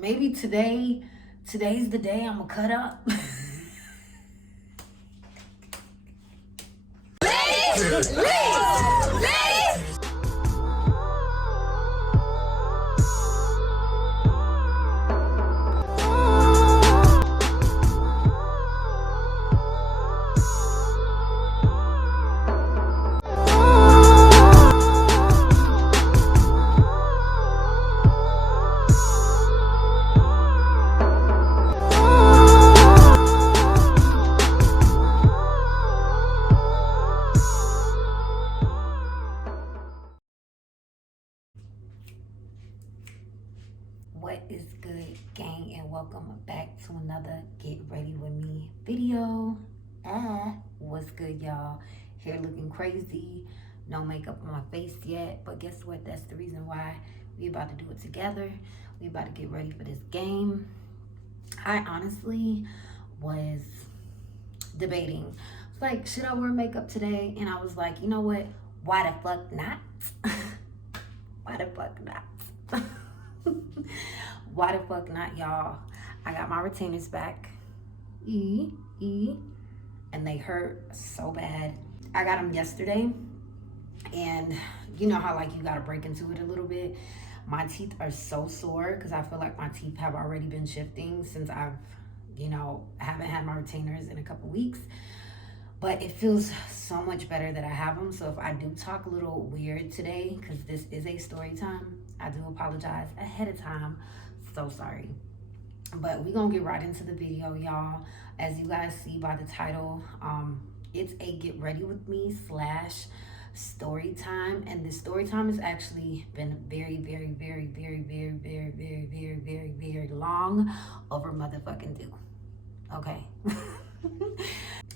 maybe today's the day I'm gonna cut up. What is good, gang, and welcome back to another Get Ready With Me video. What's good, y'all? Hair looking crazy, no makeup on my face yet, but guess what? That's the reason why we about to do it together. We about to get ready for this game. I honestly was debating. It's like, should I wear makeup today? And I was like, you know what? Why the fuck not? Why the fuck not? Why the fuck not, y'all? I got my retainers back. And they hurt so bad. I got them yesterday, and you know how like you gotta break into it a little bit. My teeth are so sore because I feel like my teeth have already been shifting since I've, haven't had my retainers in a couple weeks. But it feels so much better that I have them. So if I do talk a little weird today, because this is a story time, I do apologize ahead of time. So sorry. But we're going to get right into the video, y'all. As you guys see by the title, it's a get ready with me / story time. And this story time has actually been very, very, very, very, very, very, very, very, very, very long over motherfucking due. Okay.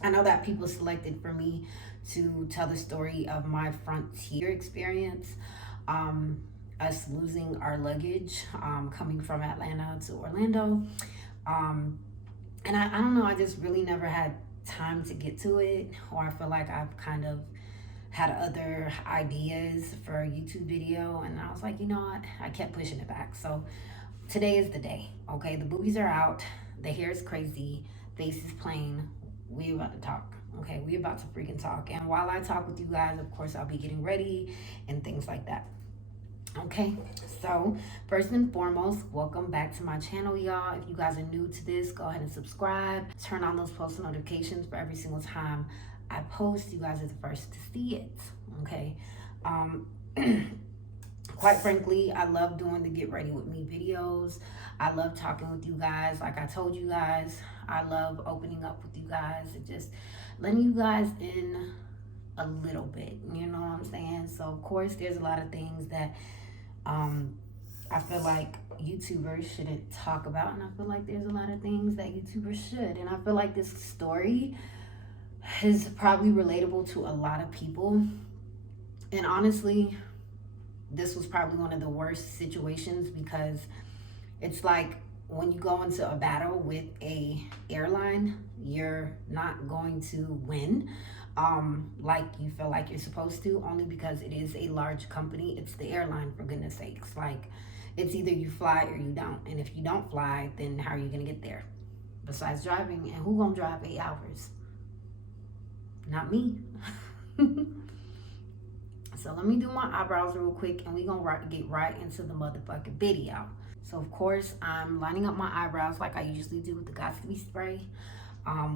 I know that people selected for me to tell the story of my frontier experience, us losing our luggage, coming from Atlanta to Orlando. And I don't know, I just really never had time to get to it, or I feel like I've kind of had other ideas for a YouTube video, and I was like, you know what, I kept pushing it back. So today is the day, okay? The boobies are out, the hair is crazy, face is plain. We about to talk, okay? We about to freaking talk. And while I talk with you guys, of course, I'll be getting ready and things like that. Okay, so first and foremost, welcome back to my channel, y'all. If you guys are new to this, go ahead and subscribe. Turn on those post notifications for every single time I post. You guys are the first to see it, okay? Quite frankly, I love doing the Get Ready With Me videos. I love talking with you guys. Like I told you guys, I love opening up with you guys and just letting you guys in a little bit, you know what I'm saying? So of course, there's a lot of things that I feel like YouTubers shouldn't talk about, and I feel like there's a lot of things that YouTubers should. And I feel like this story is probably relatable to a lot of people. And honestly, this was probably one of the worst situations, because it's like when you go into a battle with a airline, you're not going to win like you feel like you're supposed to, only because it is a large company. It's the airline, for goodness sakes. Like, it's either you fly or you don't. And if you don't fly, then how are you gonna get there? Besides driving, and who gonna drive 8 hours? Not me. So let me do my eyebrows real quick, and we gonna get right into the motherfucking video. So of course, I'm lining up my eyebrows like I usually do with the Got To Be spray,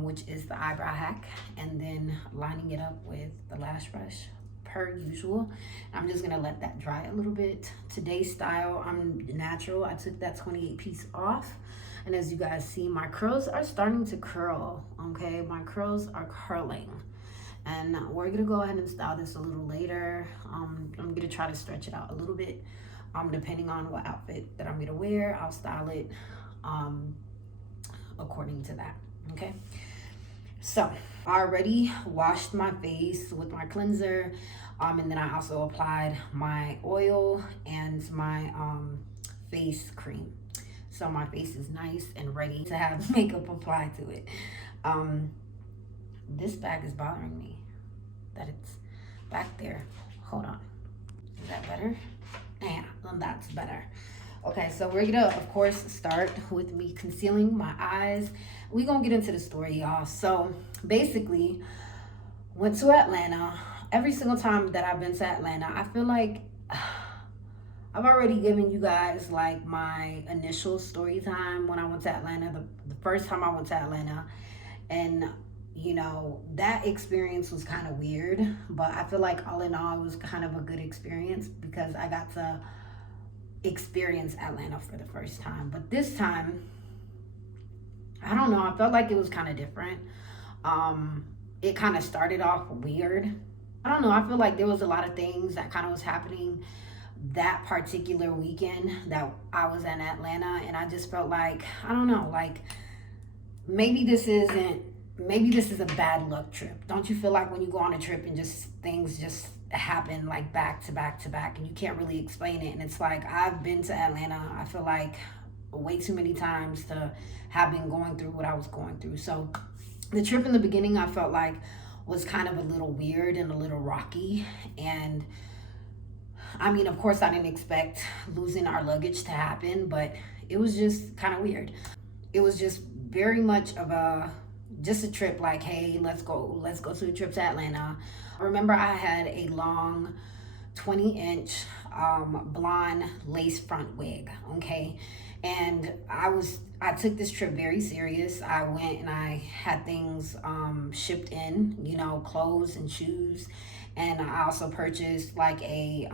which is the eyebrow hack, and then lining it up with the lash brush per usual. I'm just gonna let that dry a little bit. Today's style, I'm natural. I took that 28 piece off, and as you guys see, my curls are starting to curl, okay? My curls are curling. And we're gonna go ahead and style this a little later. I'm gonna try to stretch it out a little bit. Depending on what outfit that I'm gonna wear, I'll style it according to that, okay? So I already washed my face with my cleanser, and then I also applied my oil and my face cream. So my face is nice and ready to have makeup applied to it. This bag is bothering me, that it's back there. Hold on, is that better? Yeah, that's better. Okay, so we're gonna, of course, start with me concealing my eyes. We're gonna get into the story, y'all. So basically, went to Atlanta. Every single time that I've been to Atlanta, I feel like I've already given you guys like my initial story time when I went to Atlanta, the first time I went to Atlanta. And that experience was kind of weird, but I feel like all in all, it was kind of a good experience because I got to experience Atlanta for the first time. But this time, I don't know, I felt like it was kind of different. Um, it kind of started off weird. I don't know, I feel like there was a lot of things that kind of was happening that particular weekend that I was in Atlanta, and I just felt like, I don't know, like maybe this isn't maybe this is a bad luck trip. Don't you feel like when you go on a trip and just things just happen like back to back to back and you can't really explain it? And it's like I've been to Atlanta, I feel like way too many times to have been going through what I was going through. So the trip in the beginning I felt like was kind of a little weird and a little rocky. And I mean, of course, I didn't expect losing our luggage to happen, but it was just kind of weird. It was just very much of a trip like, hey, let's go to a trip to Atlanta. I remember I had a long 20-inch blonde lace front wig, okay? And I took this trip very serious. I went and I had things shipped in, clothes and shoes. And I also purchased like a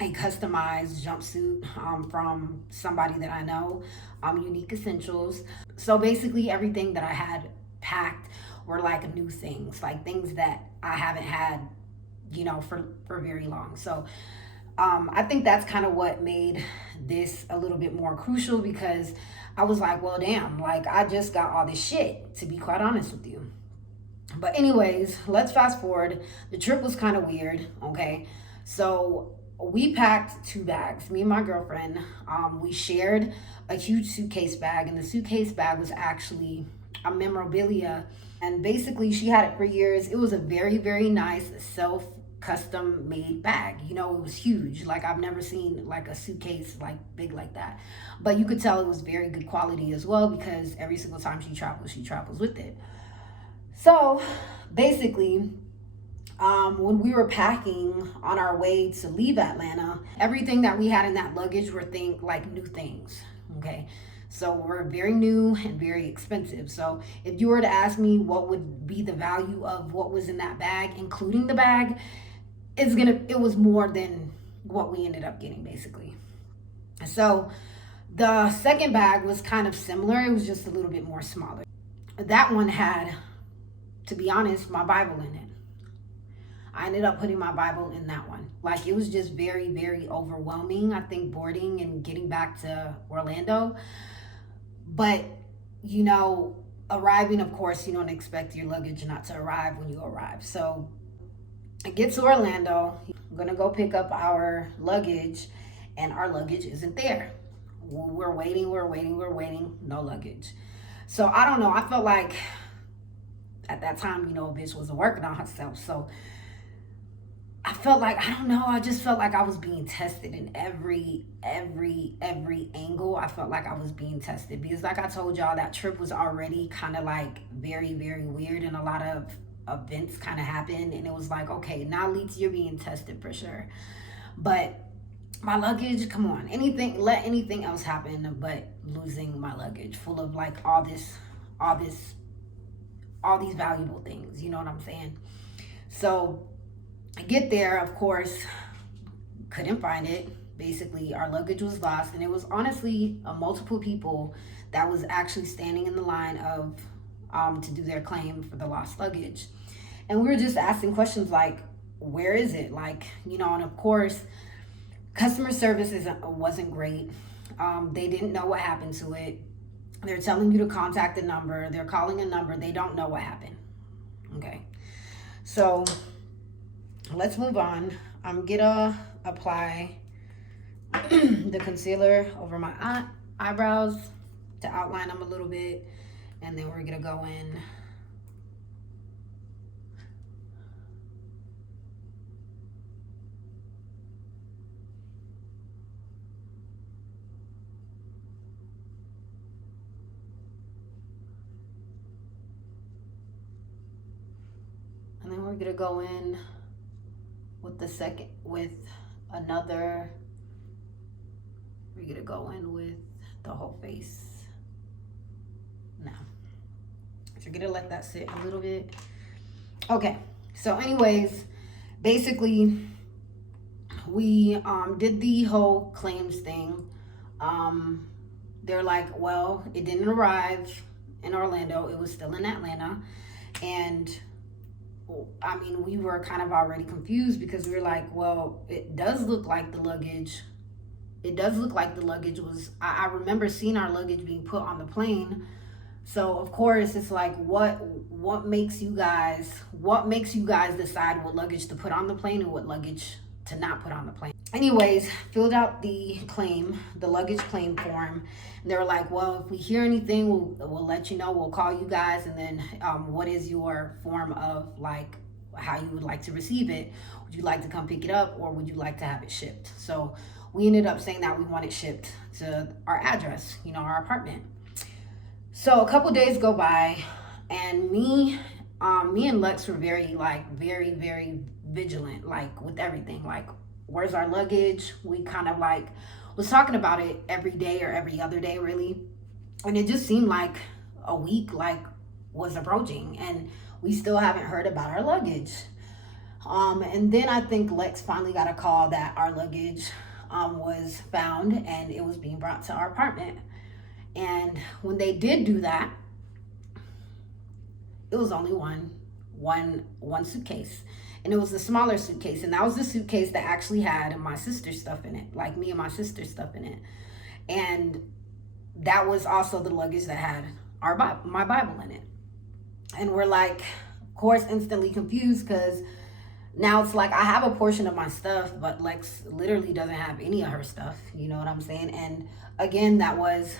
customized jumpsuit from somebody that I know, Unique Essentials. So basically, everything that I had packed were like new things, like things that I haven't had, for very long. So I think that's kind of what made this a little bit more crucial because I was like, well, damn, like I just got all this shit, to be quite honest with you. But anyways, let's fast forward. The trip was kind of weird, okay? So we packed 2 bags. Me and my girlfriend, we shared a huge suitcase bag, and the suitcase bag was actually a memorabilia. And basically, she had it for years. It was a very, very nice self custom made bag. It was huge. Like I've never seen like a suitcase like big like that. But you could tell it was very good quality as well because every single time she travels with it. So basically, when we were packing on our way to leave Atlanta, everything that we had in that luggage were like new things. Okay. So we're very new and very expensive. So if you were to ask me what would be the value of what was in that bag, including the bag, it was more than what we ended up getting basically. So the second bag was kind of similar. It was just a little bit more smaller. That one had, to be honest, my Bible in it. I ended up putting my Bible in that one. Like it was just very, very overwhelming, I think, boarding and getting back to Orlando. But, arriving, of course, you don't expect your luggage not to arrive when you arrive. So I get to Orlando. I'm going to go pick up our luggage, and our luggage isn't there. We're waiting, no luggage. So I don't know. I felt like at that time, a bitch wasn't working on herself. So I felt like, I don't know, I just felt like I was being tested in every angle. I felt like I was being tested because like I told y'all, that trip was already kind of like very, very weird and a lot of events kind of happened. And it was like, okay, now Leeds, you're being tested for sure. But my luggage, come on, let anything else happen but losing my luggage full of like all these valuable things, you know what I'm saying? So I get there, of course, couldn't find it. Basically, our luggage was lost, and it was honestly multiple people that was actually standing in the line of to do their claim for the lost luggage. And we were just asking questions like, where is it? Like, and of course, customer service wasn't great. They didn't know what happened to it. They're telling you to contact a number. They're calling a number. They don't know what happened. Okay. So let's move on. I'm gonna apply the concealer over my eyebrows to outline them a little bit, and then we're gonna go in we're gonna go in with another, we're gonna go in with the whole face now. So you're gonna let that sit a little bit. Okay, so anyways, basically we did the whole claims thing. They're like, well, it didn't arrive in Orlando, it was still in Atlanta. And I mean, we were kind of already confused because we were like, well, it does look like the luggage was, I remember seeing our luggage being put on the plane. So of course it's like, what makes you guys decide what luggage to put on the plane and what luggage to not put on the plane? Anyways, filled out the luggage claim form. And they were like, well, if we hear anything, we'll let you know, we'll call you guys. And then what is your form of like how you would like to receive it? Would you like to come pick it up, or would you like to have it shipped? So we ended up saying that we want it shipped to our address, our apartment. So a couple days go by, and me and Lex were very, very vigilant, like with everything. Like, where's our luggage? We kind of like was talking about it every day or every other day, really. And it just seemed like a week was approaching, and we still haven't heard about our luggage. And then I think Lex finally got a call that our luggage was found and it was being brought to our apartment. And when they did do that, it was only one suitcase, and it was the smaller suitcase, and that was the suitcase that actually had my sister's stuff in it, like me and my sister's stuff in it. And that was also the luggage that had my Bible in it. And we're like, of course, instantly confused, because now it's like I have a portion of my stuff, but Lex literally doesn't have any of her stuff. You know what I'm saying? And again, that was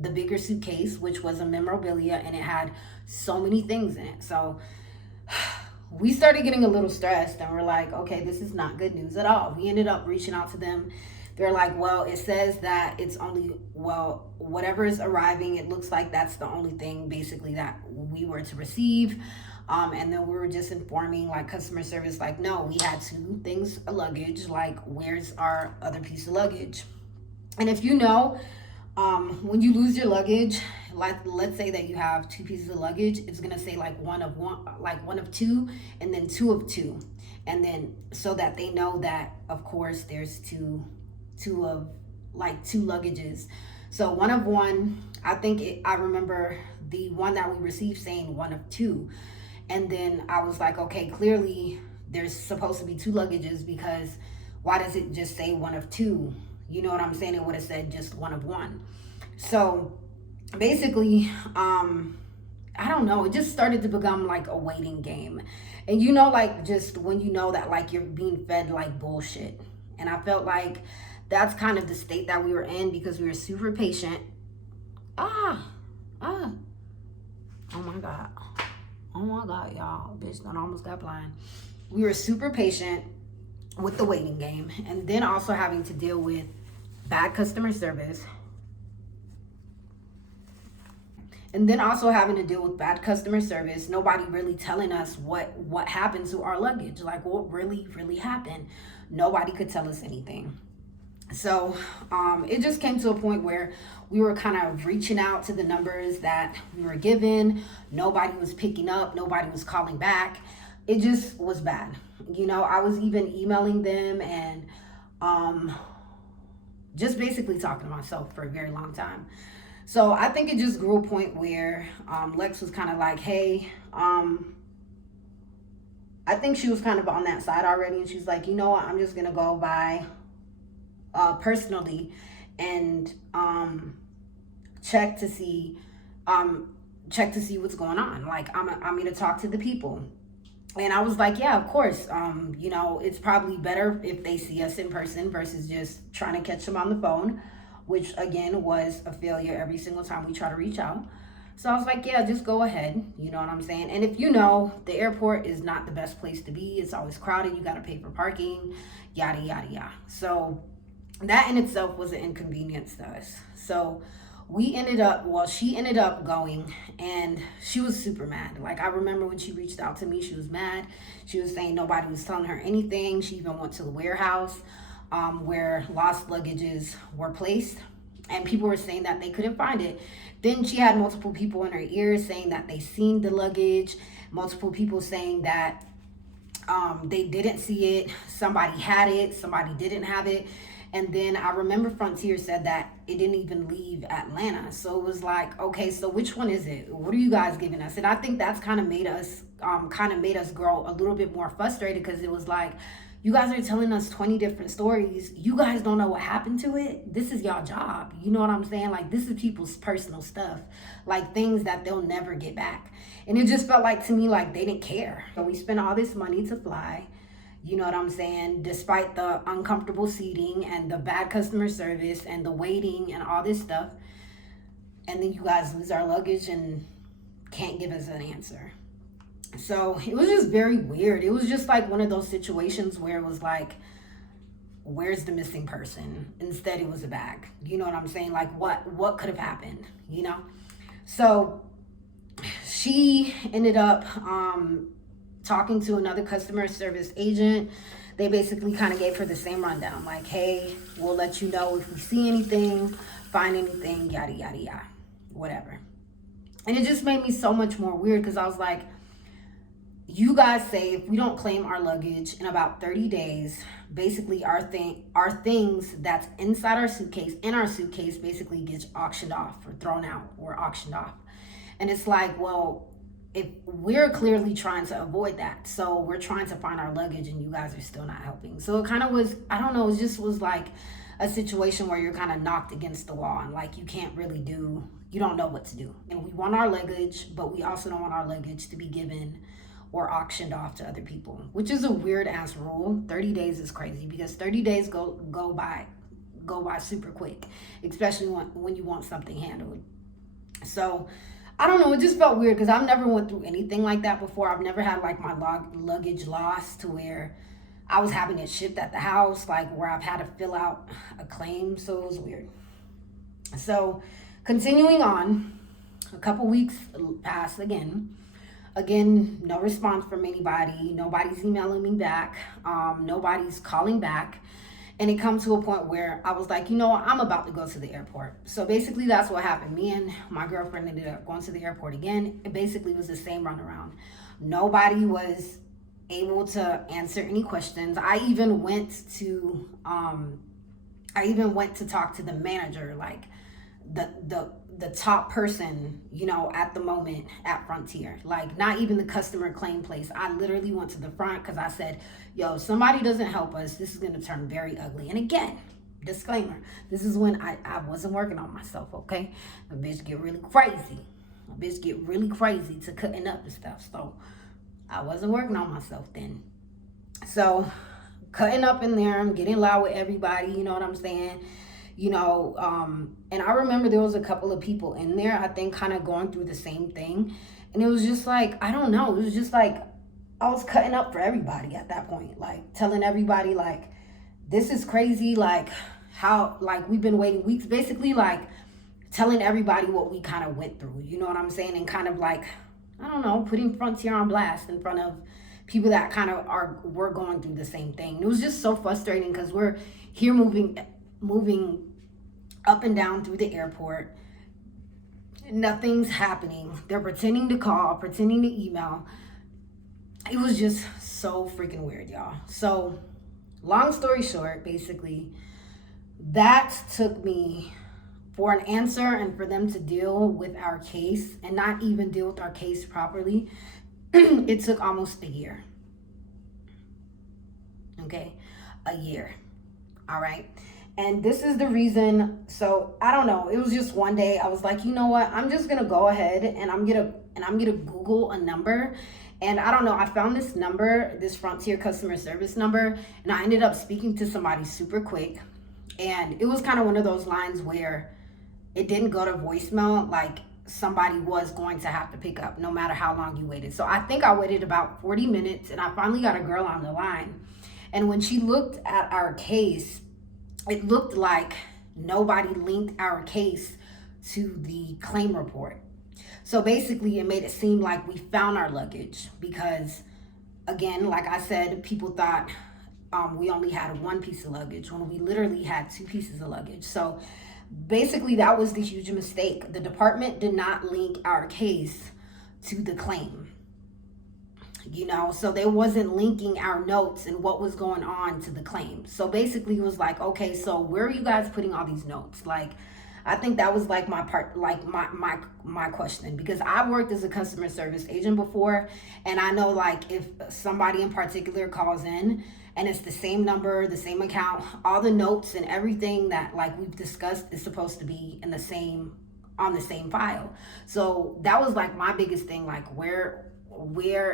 the bigger suitcase, which was a memorabilia, and it had so many things in it. So we started getting a little stressed, and we're like, okay, this is not good news at all. We ended up reaching out to them. They're like, well, it says that it's only, well, whatever is arriving, it looks like that's the only thing basically that we were to receive. And then we were just informing like customer service, like, no, we had 2 things of luggage, like, where's our other piece of luggage? And if you know, when you lose your luggage, like let's say that you have 2 pieces of luggage, it's gonna say like one of 2, and then 2 of 2, and then so that they know that of course there's two luggages. So 1 of 1, I remember the one that we received saying 1 of 2, and then I was like, okay, clearly there's supposed to be 2 luggages, because why does it just say 1 of 2? You know what I'm saying? It would have said just 1 of 1. So basically, I don't know, it just started to become like a waiting game. And like just when you know that like you're being fed like bullshit. And I felt like that's kind of the state that we were in, because we were super patient. Oh my God, y'all, bitch done almost got blind. We were super patient with the waiting game, and then also having to deal with bad customer service. Nobody really telling us what happened to our luggage, like what really happened. Nobody could tell us anything. So it just came to a point where we were kind of reaching out to the numbers that we were given. Nobody was picking up, nobody was calling back. It just was bad. I was even emailing them and just basically talking to myself for a very long time. So I think it just grew a point where Lex was kind of like, hey, I think she was kind of on that side already, and she's like, you know what, I'm just gonna go by personally and check to see what's going on. Like, I'm gonna talk to the people. And I was like, yeah, of course. It's probably better if they see us in person versus just trying to catch them on the phone, which again was a failure every single time we try to reach out. So I was like, yeah, just go ahead. You know what I'm saying? And if the airport is not the best place to be. It's always crowded. You got to pay for parking, yada, yada, yada. So that in itself was an inconvenience to us. So she ended up going, and she was super mad. Like, I remember when she reached out to me, she was mad. She was saying nobody was telling her anything. She even went to the warehouse where lost luggages were placed, and people were saying that they couldn't find it. Then she had multiple people in her ears saying that they seen the luggage, multiple people saying that they didn't see it, somebody had it, somebody didn't have it. And then I remember Frontier said that it didn't even leave Atlanta. So it was like, okay, so which one is it? What are you guys giving us? And I think that's kind of made us grow a little bit more frustrated, because it was like, you guys are telling us 20 different stories. You guys don't know what happened to it. This is y'all job. You know what I'm saying? Like, this is people's personal stuff, like things that they'll never get back. And it just felt like, to me, like they didn't care. So we spent all this money to fly. You know what I'm saying? Despite the uncomfortable seating and the bad customer service and the waiting and all this stuff. And then you guys lose our luggage and can't give us an answer. So it was just very weird. It was just like one of those situations where it was like, where's the missing person? Instead, it was a bag. You know what I'm saying? Like, what could have happened, you know? So she ended up talking to another customer service agent. They basically kind of gave her the same rundown, like, hey, we'll let you know if we see anything, find anything, yada, yada, yada, whatever. And it just made me so much more weird, because I was like, you guys say if we don't claim our luggage in about 30 days, basically our things that's inside our suitcase, basically gets auctioned off or thrown out or auctioned off. And it's like, well, if we're clearly trying to avoid that, so we're trying to find our luggage and you guys are still not helping. So it kind of was, I don't know, it just was like a situation where you're kind of knocked against the wall, and like you can't really you don't know what to do. And we want our luggage, but we also don't want our luggage to be given or auctioned off to other people, which is a weird ass rule. 30 days is crazy, because 30 days go by super quick, especially when you want something handled. So I don't know, it just felt weird, because I've never went through anything like that before. I've never had like my luggage lost to where I was having it shipped at the house, like where I've had to fill out a claim. So it was weird. So continuing on, a couple weeks passed again, no response from anybody. Nobody's emailing me back. Nobody's calling back. And it comes to a point where I was like, you know what, I'm about to go to the airport. So basically that's what happened. Me and my girlfriend ended up going to the airport again. It basically was the same runaround. Nobody was able to answer any questions. I even went to talk to the manager, like the top person, you know, at the moment at Frontier, like not even the customer claim place. I literally went to the front, because I said, yo, if somebody doesn't help us, this is going to turn very ugly. And again, disclaimer, this is when I wasn't working on myself, okay? A bitch get really crazy to cutting up and stuff. So I wasn't working on myself then. So cutting up in there, I'm getting loud with everybody, you know what I'm saying? You know, and I remember there was a couple of people in there, I think, kind of going through the same thing. And it was just like, I don't know, it was just like, I was cutting up for everybody at that point, like telling everybody, like, this is crazy, like how, like, we've been waiting weeks, basically, like telling everybody what we kind of went through, you know what I'm saying? And kind of like, I don't know, putting Frontier on blast in front of people that kind of we're going through the same thing. And it was just so frustrating, because we're here moving up and down through the airport. Nothing's happening. They're pretending to call, pretending to email. It was just so freaking weird, y'all. So long story short, basically, that took me, for an answer and for them to deal with our case, and not even deal with our case properly, it took almost a year. Okay, a year. All right. And this is the reason. So I don't know, it was just one day I was like, you know what, I'm just gonna go ahead and I'm gonna Google a number. And I don't know, I found this number, this Frontier customer service number, and I ended up speaking to somebody super quick. And it was kind of one of those lines where it didn't go to voicemail, like somebody was going to have to pick up no matter how long you waited. So I think I waited about 40 minutes, and I finally got a girl on the line. And when she looked at our case, it looked like nobody linked our case to the claim report. So basically, it made it seem like we found our luggage because, again, like I said, people thought we only had one piece of luggage when we literally had two pieces of luggage. So basically, that was the huge mistake. The department did not link our case to the claim. So they wasn't linking our notes and what was going on to the claim. So basically it was like, okay, so where are you guys putting all these notes? Like, I think that was like my part, like my question, because I worked as a customer service agent before, and I know like if somebody in particular calls in and it's the same number, the same account, all the notes and everything that like we've discussed is supposed to be in the same, on the same file. So that was like my biggest thing, like where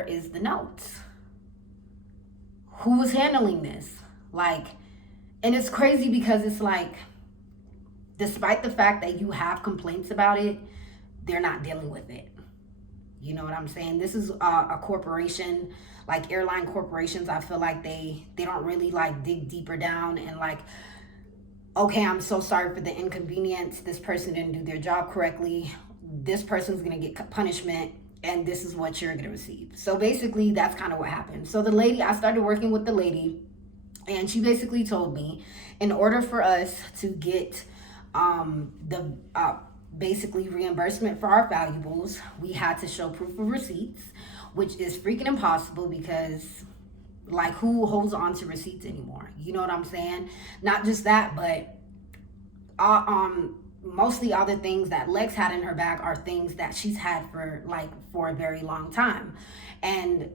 is the notes? Who was handling this? Like, and it's crazy because it's like, despite the fact that you have complaints about it, they're not dealing with it. You know what I'm saying? This is a corporation, like airline corporations. I feel like they don't really like dig deeper down and like, okay, I'm so sorry for the inconvenience. This person didn't do their job correctly. This person's gonna get punishment, and this is what you're gonna receive. So basically that's kind of what happened. So the lady, I started working with the lady, and she basically told me in order for us to get the basically reimbursement for our valuables, we had to show proof of receipts, which is freaking impossible because like who holds on to receipts anymore? You know what I'm saying? Not just that, but mostly other things that Lex had in her bag are things that she's had for a very long time. And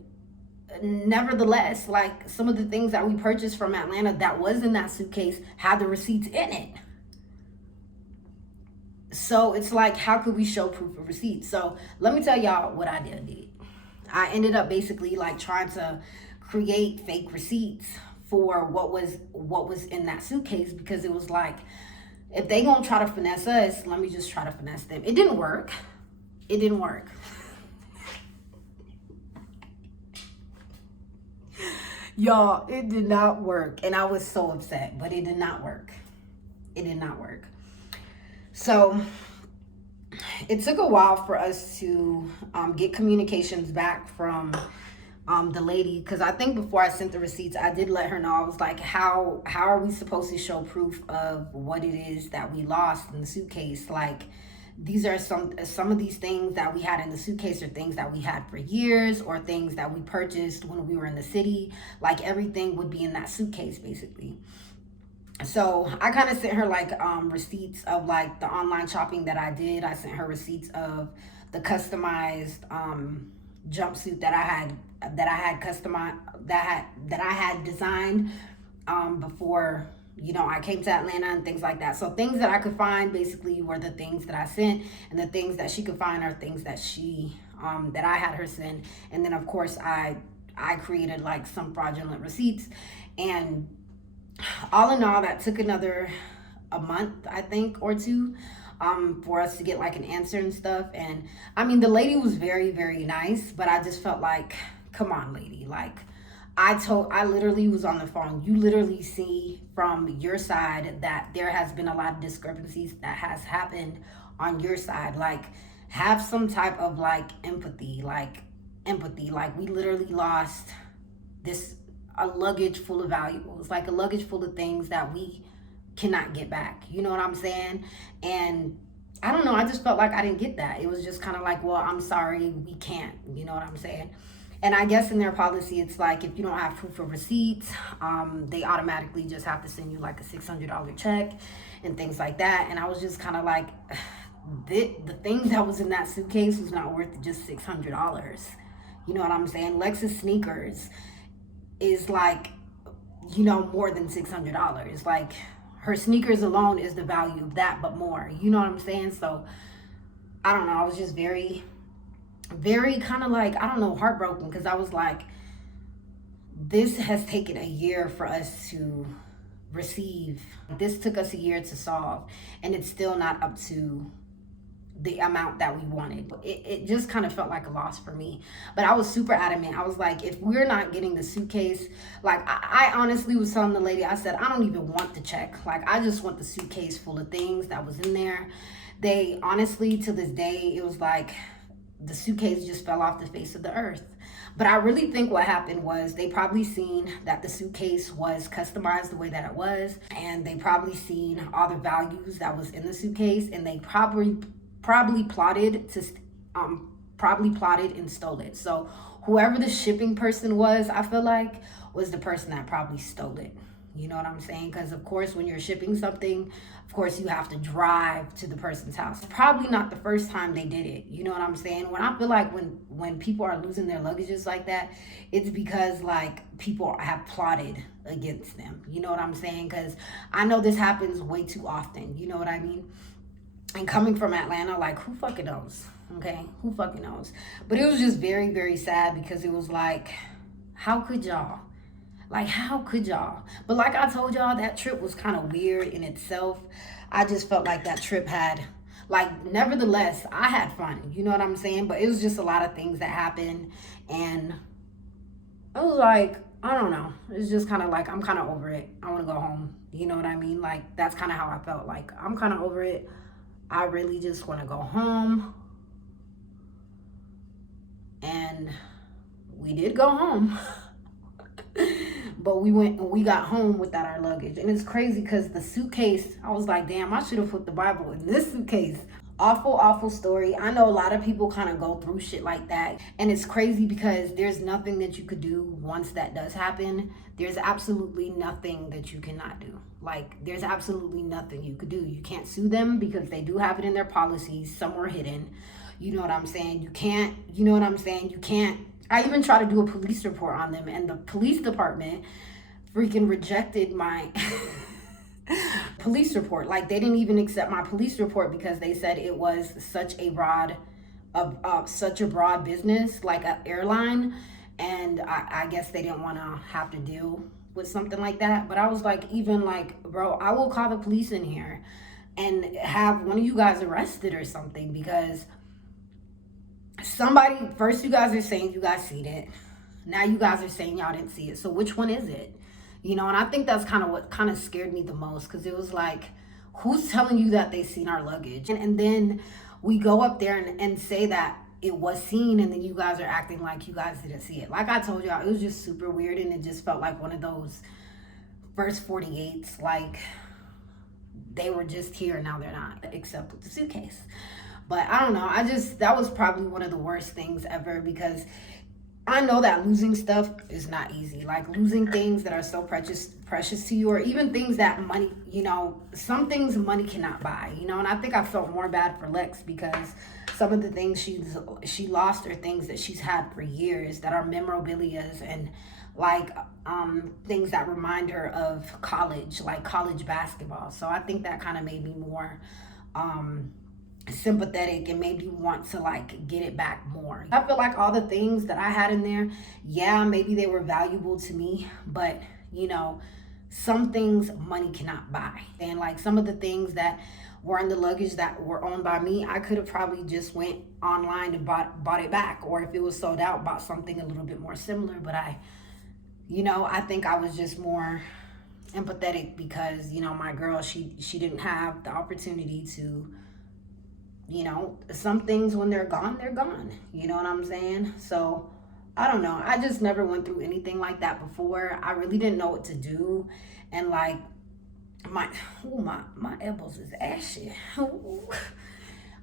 nevertheless, like some of the things that we purchased from Atlanta that was in that suitcase had the receipts in it. So it's like, how could we show proof of receipts? So let me tell y'all what I did. I ended up basically like trying to create fake receipts for what was in that suitcase, because it was like, if they gonna try to finesse us, let me just try to finesse them. It didn't work. Y'all, it did not work. And I was so upset, but it did not work. So it took a while for us to get communications back from the lady, because I think before I sent the receipts, I did let her know. I was like, how are we supposed to show proof of what it is that we lost in the suitcase? Like, these are some of these things that we had in the suitcase are things that we had for years, or things that we purchased when we were in the city. Like, everything would be in that suitcase basically. So I kind of sent her like receipts of like the online shopping that I did. I sent her receipts of the customized jumpsuit that I had customized, that I had designed before I came to Atlanta, and things like that. So things that I could find basically were the things that I sent, and the things that she could find are things that she that I had her send. And then of course I created like some fraudulent receipts, and all in all, that took a month, I think, or two, for us to get like an answer and stuff. And I mean, the lady was very, very nice, but I just felt like, come on, lady. Like, I literally was on the phone. You literally see from your side that there has been a lot of discrepancies that has happened on your side. Like, have some type of like empathy. Like, we literally lost a luggage full of valuables, like a luggage full of things that we cannot get back. You know what I'm saying? And I don't know, I just felt like I didn't get that. It was just kind of like, well, I'm sorry, we can't. You know what I'm saying? And I guess in their policy, it's like, if you don't have proof of receipts, they automatically just have to send you like a $600 check and things like that. And I was just kind of like, the thing that was in that suitcase was not worth just $600. You know what I'm saying? Lexus sneakers is like, more than $600. Like, her sneakers alone is the value of that, but more. You know what I'm saying? So I don't know, I was just very, very kind of like, I don't know, heartbroken, because I was like, this has taken a year for us to receive. This took us a year to solve, and it's still not up to the amount that we wanted. It just kind of felt like a loss for me. But I was super adamant. I was like, if we're not getting the suitcase, like I honestly was telling the lady, I said, I don't even want the check. Like, I just want the suitcase full of things that was in there They honestly, to this day, it was like the suitcase just fell off the face of the earth. But I really think what happened was they probably seen that the suitcase was customized the way that it was, and they probably seen all the values that was in the suitcase, and they probably plotted to plotted and stole it. So whoever the shipping person was, I feel like, was the person that probably stole it. You know what I'm saying? Because of course, when you're shipping something, of course you have to drive to the person's house. It's probably not the first time they did it. You know what I'm saying? When I feel like when people are losing their luggages like that, it's because like people have plotted against them. You know what I'm saying? Because I know this happens way too often. You know what I mean? And coming from Atlanta, like, who fucking knows? Okay, who fucking knows? But it was just very, very sad because it was like, how could y'all? Like, how could y'all? But like I told y'all, that trip was kind of weird in itself. I just felt like that trip had, like, nevertheless, I had fun. You know what I'm saying? But it was just a lot of things that happened. And it was like, I don't know. It's just kind of like, I'm kind of over it. I want to go home. You know what I mean? Like, that's kind of how I felt. Like, I'm kind of over it. I really just want to go home. And we did go home. But we got home without our luggage. And it's crazy because the suitcase, I was like, damn, I should have put the Bible in this suitcase. Awful, awful story. I know a lot of people kind of go through shit like that. And it's crazy because there's nothing that you could do once that does happen. There's absolutely nothing that you cannot do. Like, there's absolutely nothing you could do. You can't sue them because they do have it in their policies somewhere hidden. You know what I'm saying? You can't, you know what I'm saying? You can't. I even tried to do a police report on them, and the police department freaking rejected my police report. Like, they didn't even accept my police report because they said it was such a broad business, like an airline, and I guess they didn't want to have to deal with something like that. But I was like, even like, bro, I will call the police in here and have one of you guys arrested or something, because somebody, first you guys are saying you guys seen it, now you guys are saying y'all didn't see it, so which one is it? You know, and I think that's kind of what kind of scared me the most, because it was like, who's telling you that they seen our luggage? And then we go up there and say that it was seen, and then you guys are acting like you guys didn't see it. Like I told y'all, it was just super weird, and it just felt like one of those first 48s, like they were just here, now they're not, except with the suitcase. But I don't know, that was probably one of the worst things ever, because I know that losing stuff is not easy. Like, losing things that are so precious to you, or even things that money, you know, some things money cannot buy, you know. And I think I felt more bad for Lex, because some of the things she lost are things that she's had for years, that are memorabilias, and like things that remind her of college, like college basketball. So I think that kind of made me more sympathetic and made me want to like get it back more. I feel like all the things that I had in there, yeah, maybe they were valuable to me, but you know, some things money cannot buy. And like some of the things that were in the luggage that were owned by me, I could have probably just went online and bought it back, or if it was sold out, bought something a little bit more similar. But I think I was just more empathetic because, you know, my girl, she didn't have the opportunity to, you know, some things when they're gone, you know what I'm saying? So I don't know, I just never went through anything like that before. I really didn't know what to do, and like my elbows is ashy.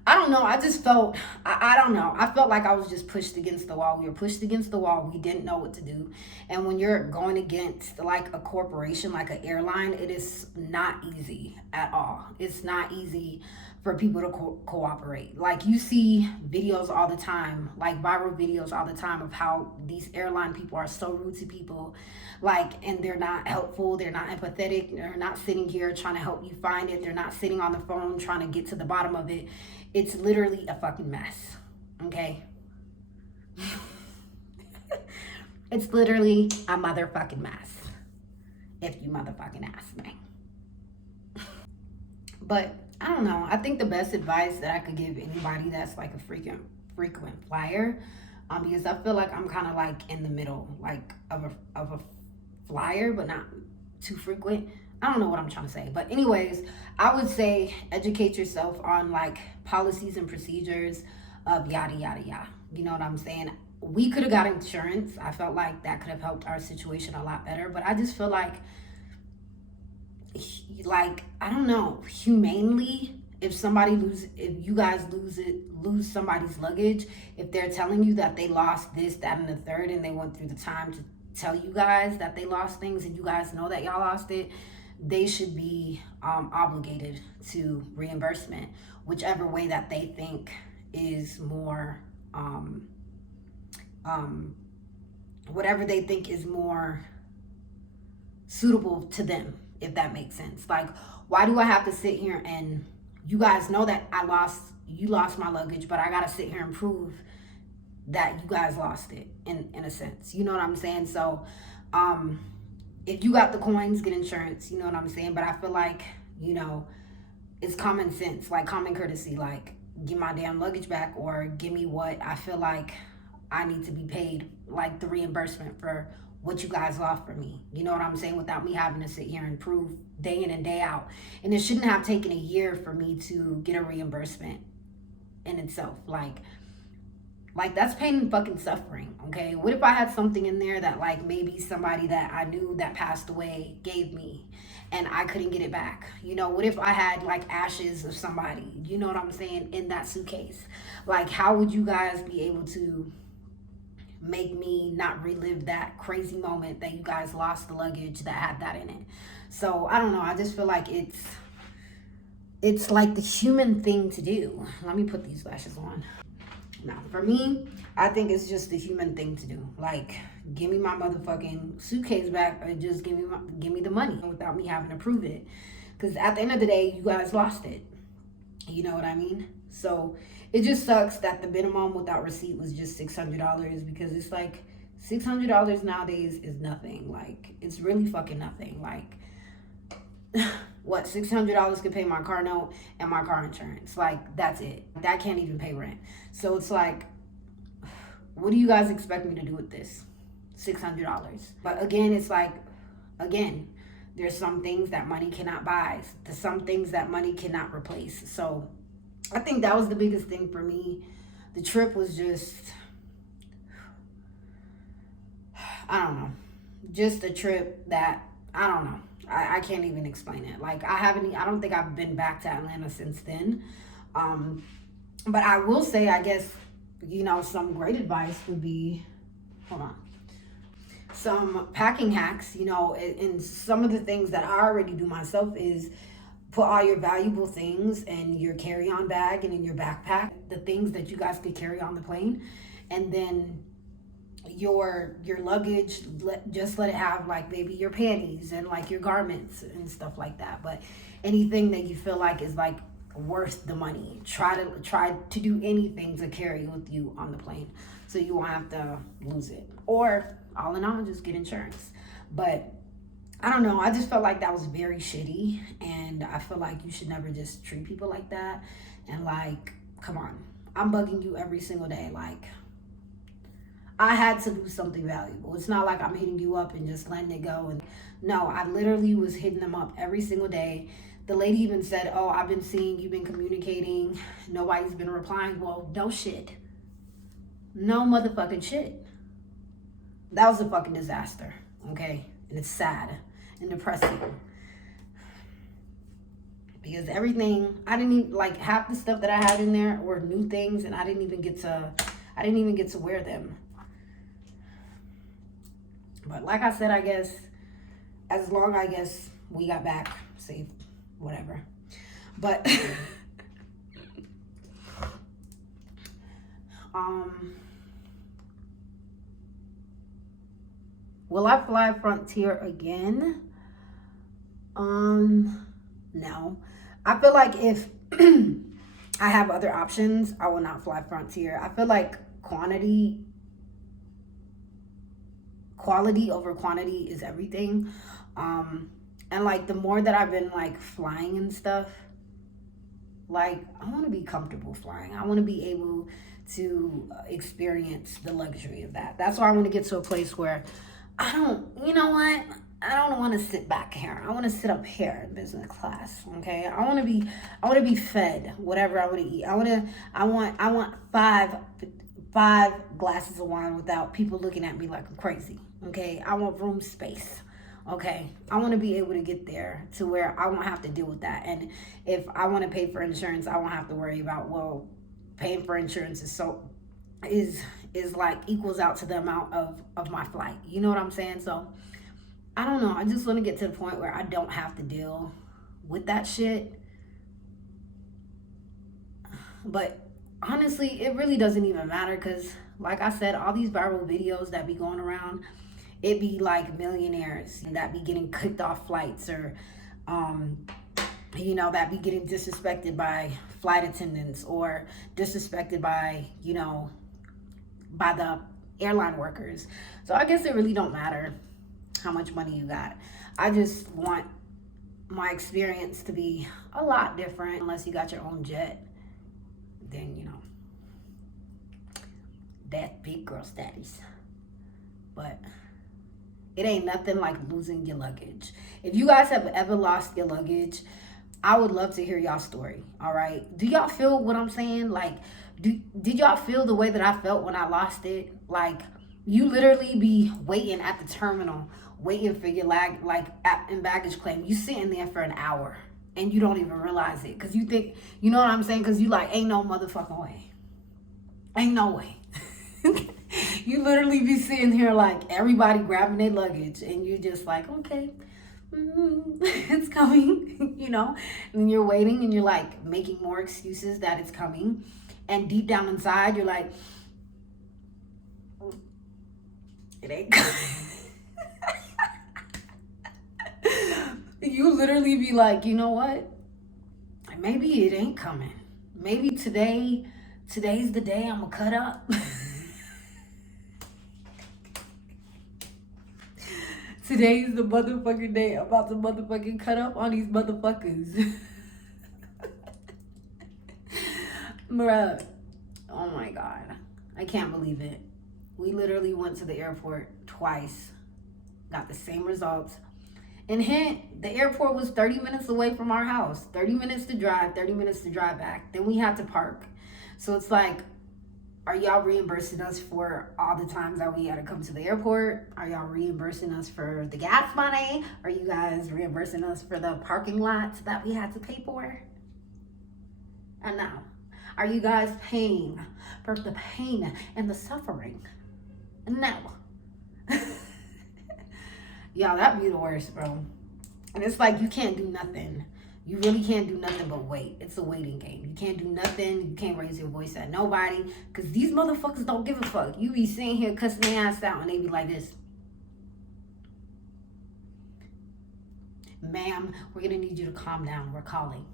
I don't know, I just felt, I don't know, I felt like I was just pushed against the wall. We were pushed against the wall, we didn't know what to do. And when you're going against like a corporation, like an airline, it is not easy at all. It's not easy for people to cooperate. Like, you see videos all the time, like viral videos all the time, of how these airline people are so rude to people, like, and they're not helpful, they're not empathetic, they're not sitting here trying to help you find it, they're not sitting on the phone trying to get to the bottom of it. It's literally a fucking mess, okay? It's literally a motherfucking mess, if you motherfucking ask me. But I don't know, I think the best advice that I could give anybody that's like a frequent flyer, because I feel like I'm kind of like in the middle, like of a flyer, but not too frequent. I don't know what I'm trying to say. But anyways, I would say educate yourself on like policies and procedures of yada, yada, yada. You know what I'm saying? We could have got insurance. I felt like that could have helped our situation a lot better. But I just feel like I don't know, humanely, if you guys lose somebody's luggage, if they're telling you that they lost this, that, and the third, and they went through the time to tell you guys that they lost things, and you guys know that y'all lost it, they should be obligated to reimbursement, whichever way that they think is more, whatever they think is more suitable to them, if that makes sense. Like, why do I have to sit here and you guys know that you lost my luggage, but I gotta sit here and prove that you guys lost it in a sense. You know what I'm saying? So if you got the coins, get insurance, you know what I'm saying? But I feel like, you know, it's common sense, like common courtesy, like give my damn luggage back or give me what I feel like I need to be paid, like the reimbursement for what you guys lost for me. You know what I'm saying? Without me having to sit here and prove day in and day out. And it shouldn't have taken a year for me to get a reimbursement in itself. Like that's pain and fucking suffering, okay? What if I had something in there that like maybe somebody that I knew that passed away gave me and I couldn't get it back? You know, what if I had like ashes of somebody, you know what I'm saying, in that suitcase? Like, how would you guys be able to make me not relive that crazy moment that you guys lost the luggage that had that in it? So I don't know, I just feel like it's like the human thing to do. Let me put these lashes on. Now, for me, I think it's just the human thing to do. Like, give me my motherfucking suitcase back, or just give me the money without me having to prove it. Because at the end of the day, you guys lost it. You know what I mean? So it just sucks that the minimum without receipt was just $600, because it's like $600 nowadays is nothing. Like, it's really fucking nothing. Like, what, $600 could pay my car note and my car insurance. Like, that's it. That can't even pay rent. So it's like, what do you guys expect me to do with this $600? But again, it's like, again, there's some things that money cannot buy. There's some things that money cannot replace. So I think that was the biggest thing for me. The trip was just, I don't know, just a trip that, I don't know. I can't even explain it. Like, I don't think I've been back to Atlanta since then. But I will say, I guess, you know, some great advice would be, hold on, some packing hacks, you know, and some of the things that I already do myself is put all your valuable things in your carry-on bag and in your backpack, the things that you guys could carry on the plane, and then your luggage, just let it have like maybe your panties and like your garments and stuff like that. But anything that you feel like is like worth the money, try to do anything to carry with you on the plane, so you won't have to lose it. Or all in all, just get insurance. But I don't know, I just felt like that was very shitty, and I feel like you should never just treat people like that. And like, come on, I'm bugging you every single day. Like, I had to lose something valuable. It's not like I'm hitting you up and just letting it go. And no, I literally was hitting them up every single day. The lady even said, oh, I've been seeing you've been communicating. Nobody's been replying. Well, no shit. No motherfucking shit. That was a fucking disaster, okay? And it's sad and depressing. Because everything, I didn't even, like, half the stuff that I had in there were new things, and I didn't even get to wear them. But like I said, I guess, as long, I guess, we got back safe, whatever. But, will I fly Frontier again? No. I feel like if I have other options, I will not fly Frontier. I feel like quality over quantity is everything. And like, the more that I've been like flying and stuff, like, I want to be comfortable flying. I want to be able to experience the luxury of that. That's why I want to get to a place where I don't, you know what? I don't want to sit back here. I want to sit up here in business class. Okay. I want to be fed whatever I want to eat. I want five glasses of wine without people looking at me like I'm crazy. Okay. I want room space. Okay. I want to be able to get there to where I won't have to deal with that. And if I want to pay for insurance, I won't have to worry about, well, paying for insurance is like equals out to the amount of my flight. You know what I'm saying? So I don't know. I just want to get to the point where I don't have to deal with that shit. But honestly, it really doesn't even matter because, like I said, all these viral videos that be going around, it be like millionaires that be getting kicked off flights or, that be getting disrespected by flight attendants or disrespected by, by the airline workers. So I guess it really don't matter how much money you got. I just want my experience to be a lot different. Unless you got your own jet, then that's big girl status. But it ain't nothing like losing your luggage. If you guys have ever lost your luggage, I would love to hear y'all story. All right, do y'all feel what I'm saying? Like, did y'all feel the way that I felt when I lost it? Like, you literally be waiting at the terminal, waiting for your in baggage claim. You sitting there for an hour and you don't even realize it because you think, you know what I'm saying? Because you like, ain't no motherfucking way. Ain't no way. You literally be sitting here like everybody grabbing their luggage and you're just like, okay, it's coming, and you're waiting and you're like making more excuses that it's coming. And deep down inside, you're like, it ain't coming. You literally be like, you know what? Maybe it ain't coming. Maybe today's the day I'm gonna cut up. Today's the motherfucking day I'm about to motherfucking cut up on these motherfuckers. Bruh. Oh my God. I can't believe it. We literally went to the airport twice. Got the same results. And hint, the airport was 30 minutes away from our house. 30 minutes to drive, 30 minutes to drive back. Then we had to park. So it's like, are y'all reimbursing us for all the times that we had to come to the airport? Are y'all reimbursing us for the gas money? Are you guys reimbursing us for the parking lots that we had to pay for? And now, are you guys paying for the pain and the suffering? No. Y'all, that'd be the worst, bro. And it's like you can't do nothing. You really can't do nothing but wait. It's a waiting game. You can't do nothing. You can't raise your voice at nobody. Because these motherfuckers don't give a fuck. You be sitting here cussing their ass out and they be like this. Ma'am, we're going to need you to calm down. We're calling.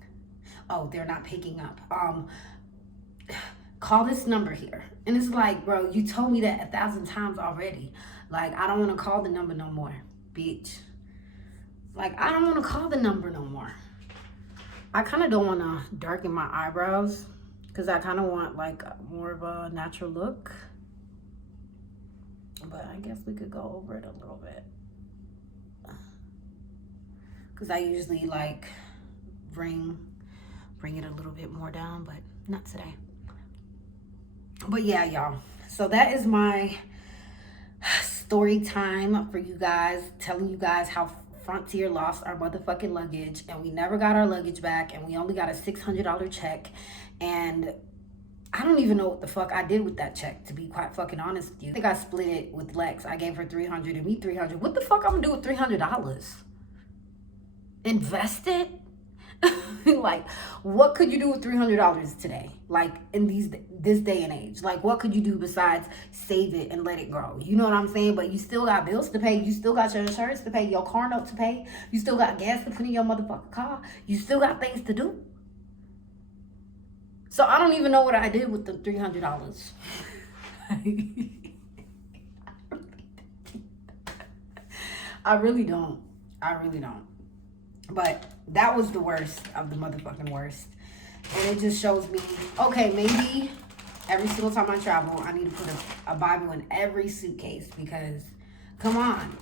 Oh, they're not picking up. Call this number here. And it's like, bro, you told me that 1,000 times already. Like, I don't want to call the number no more, bitch. Like, I don't want to call the number no more. I kind of don't want to darken my eyebrows because I kind of want like more of a natural look. But I guess we could go over it a little bit. Because I usually like bring it a little bit more down, but not today. But yeah, y'all. So that is my story time for you guys, telling you guys how Frontier lost our motherfucking luggage and we never got our luggage back and we only got a $600 check. And I don't even know what the fuck I did with that check, to be quite fucking honest with you. I think I split it with Lex. I gave her $300 and me $300. What the fuck I'm gonna do with $300? Invest it? Like, what could you do with $300 today? Like, in this day and age, like, what could you do besides save it and let it grow? You know what I'm saying? But you still got bills to pay. You still got your insurance to pay, your car note to pay. You still got gas to put in your motherfucking car. You still got things to do. So I don't even know what I did with the $300. I really don't. But that was the worst of the motherfucking worst. And it just shows me, okay, maybe every single time I travel, I need to put a Bible in every suitcase because, come on.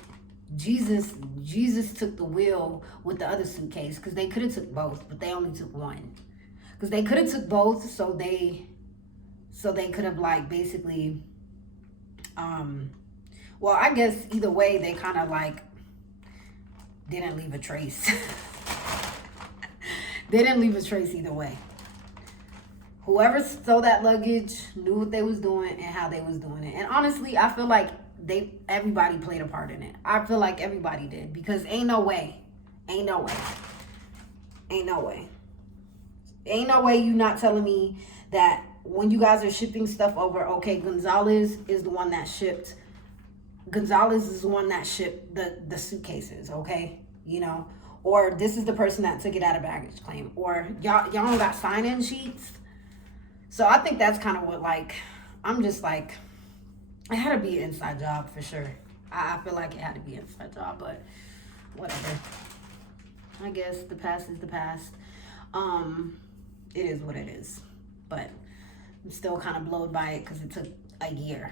Jesus took the wheel with the other suitcase, because they could have took both, but they only took one. Because they could have took both, so they could have, like, basically, well, I guess either way they kind of like didn't leave a trace. They didn't leave a trace either way. Whoever stole that luggage knew what they was doing and how they was doing it. And honestly, I feel like everybody played a part in it. I feel like everybody did, because ain't no way you not telling me that when you guys are shipping stuff over, okay, Gonzalez is the one that shipped the suitcases, okay? You know, or this is the person that took it out of baggage claim, or y'all don't got sign-in sheets. So I think that's kind of what, like, I'm just like, it had to be an inside job for sure. I feel like it had to be an inside job, but whatever. I guess the past is the past. It is what it is. But I'm still kind of blown by it because it took a year.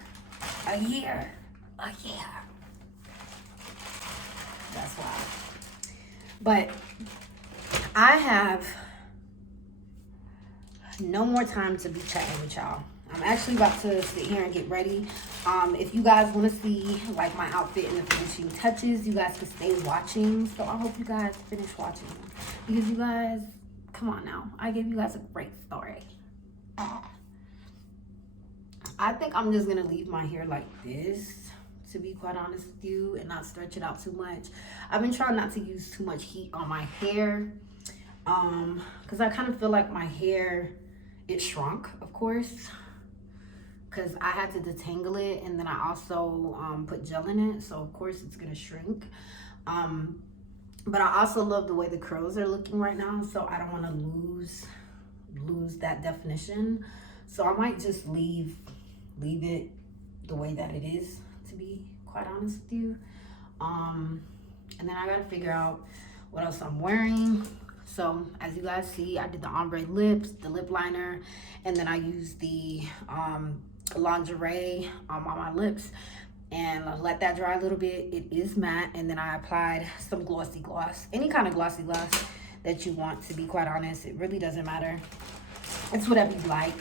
That's wild. But I have no more time to be chatting with y'all. I'm actually about to sit here and get ready. If you guys want to see like my outfit and the finishing touches, you guys can stay watching. So I hope you guys finish watching, because you guys, come on now, I gave you guys a great story. I think I'm just gonna leave my hair like this, to be quite honest with you, and not stretch it out too much. I've been trying not to use too much heat on my hair, because I kind of feel like my hair, it shrunk, of course, because I had to detangle it, and then I also put gel in it, so of course it's gonna shrink. But I also love the way the curls are looking right now, so I don't want to lose that definition. So I might just leave it the way that it is, to be quite honest with you. And then I gotta figure out what else I'm wearing. So as you guys see, I did the ombre lips, the lip liner, and then I used the lingerie on my lips, and let that dry a little bit. It is matte, and then I applied some glossy gloss, any kind of glossy gloss that you want, to be quite honest. It really doesn't matter. It's whatever you like.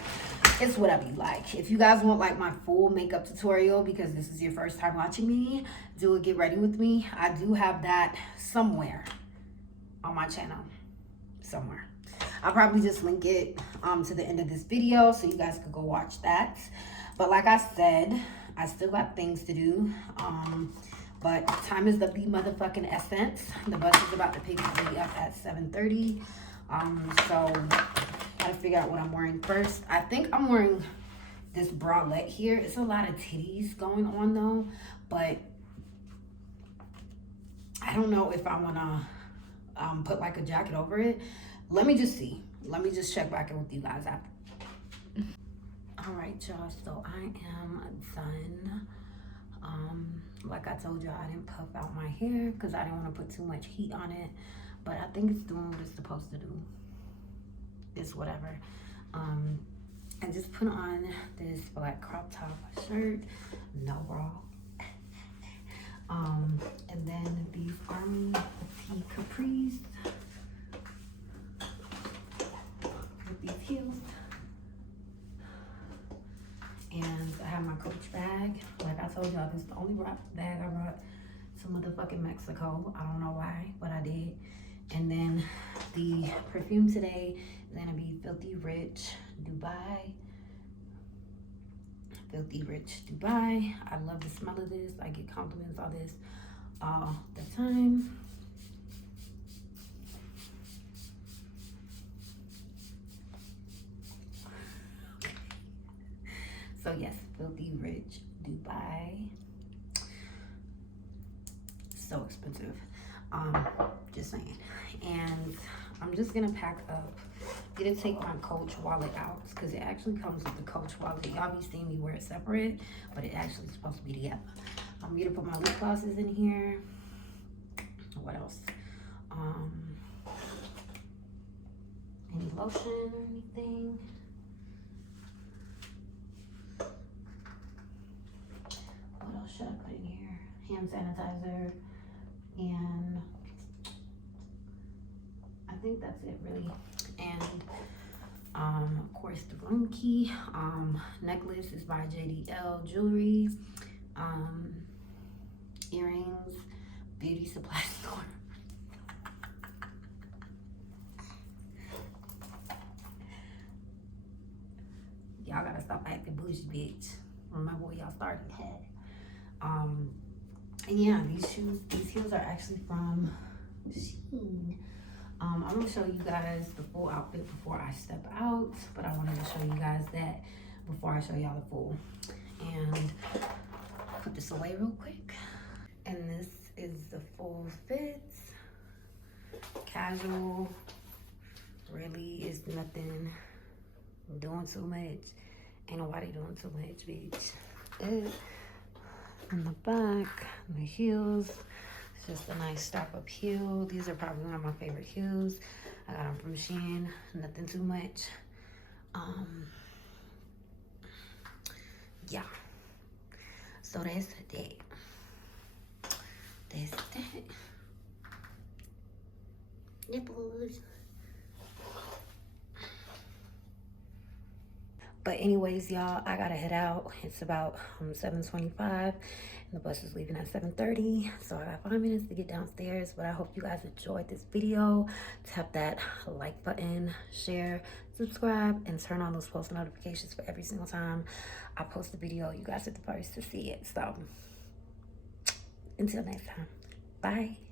It's whatever you like. If you guys want like my full makeup tutorial, because this is your first time watching me do a get ready with me, I do have that somewhere on my channel, somewhere. I'll probably just link it to the end of this video so you guys could go watch that. But like I said, I still got things to do. But time is of the motherfucking essence. The bus is about to pick me up at 7:30. So gotta figure out what I'm wearing first. I think I'm wearing this bralette here. It's a lot of titties going on though, but I don't know if I wanna put like a jacket over it. Let me just see. Let me just check back in with you guys after. All right, y'all, so I am done. Like I told y'all, I didn't puff out my hair because I didn't want to put too much heat on it, but I think it's doing what it's supposed to do. It's whatever. I just put on this black crop top shirt, no bra. And then these army tee capris with these heels. And I have my Coach bag. Like I told y'all, this is the only bag I brought to motherfucking Mexico. I don't know why, but I did. And then the perfume today is gonna be Filthy Rich Dubai. Filthy Rich Dubai. I love the smell of this. I get compliments on this all the time. So yes, Filthy Rich Dubai. So expensive. Just saying. And I'm just gonna pack up. Didn't take my Coach wallet out because it actually comes with the Coach wallet. Y'all be seeing me wear it separate, but it actually is supposed to be together. I'm gonna put my lip glosses in here. What else? Any lotion or anything? What else should I put in here? Hand sanitizer. And I think that's it really. And of course the room key. Necklace is by JDL Jewelry. Earrings, beauty supply store. Y'all gotta stop acting bougie, bitch. Remember where y'all started at. And yeah, these heels are actually from Shein. I'm gonna show you guys the full outfit before I step out, but I wanted to show you guys that before I show y'all the full. And put this away real quick. And this is the full fit. Casual, really is nothing doing too much. Ain't nobody doing too much, bitch. In the back, the heels, it's just a nice strap up heel. These are probably one of my favorite heels. I got them from Shein, nothing too much. Yeah, so that's that. That's that. Nipples. But anyways, y'all, I gotta head out. It's about 7:25 and the bus is leaving at 7:30. So I got 5 minutes to get downstairs, but I hope you guys enjoyed this video. Tap that like button, share, subscribe, and turn on those post notifications for every single time I post a video. You guys are the first to see it. So until next time, bye.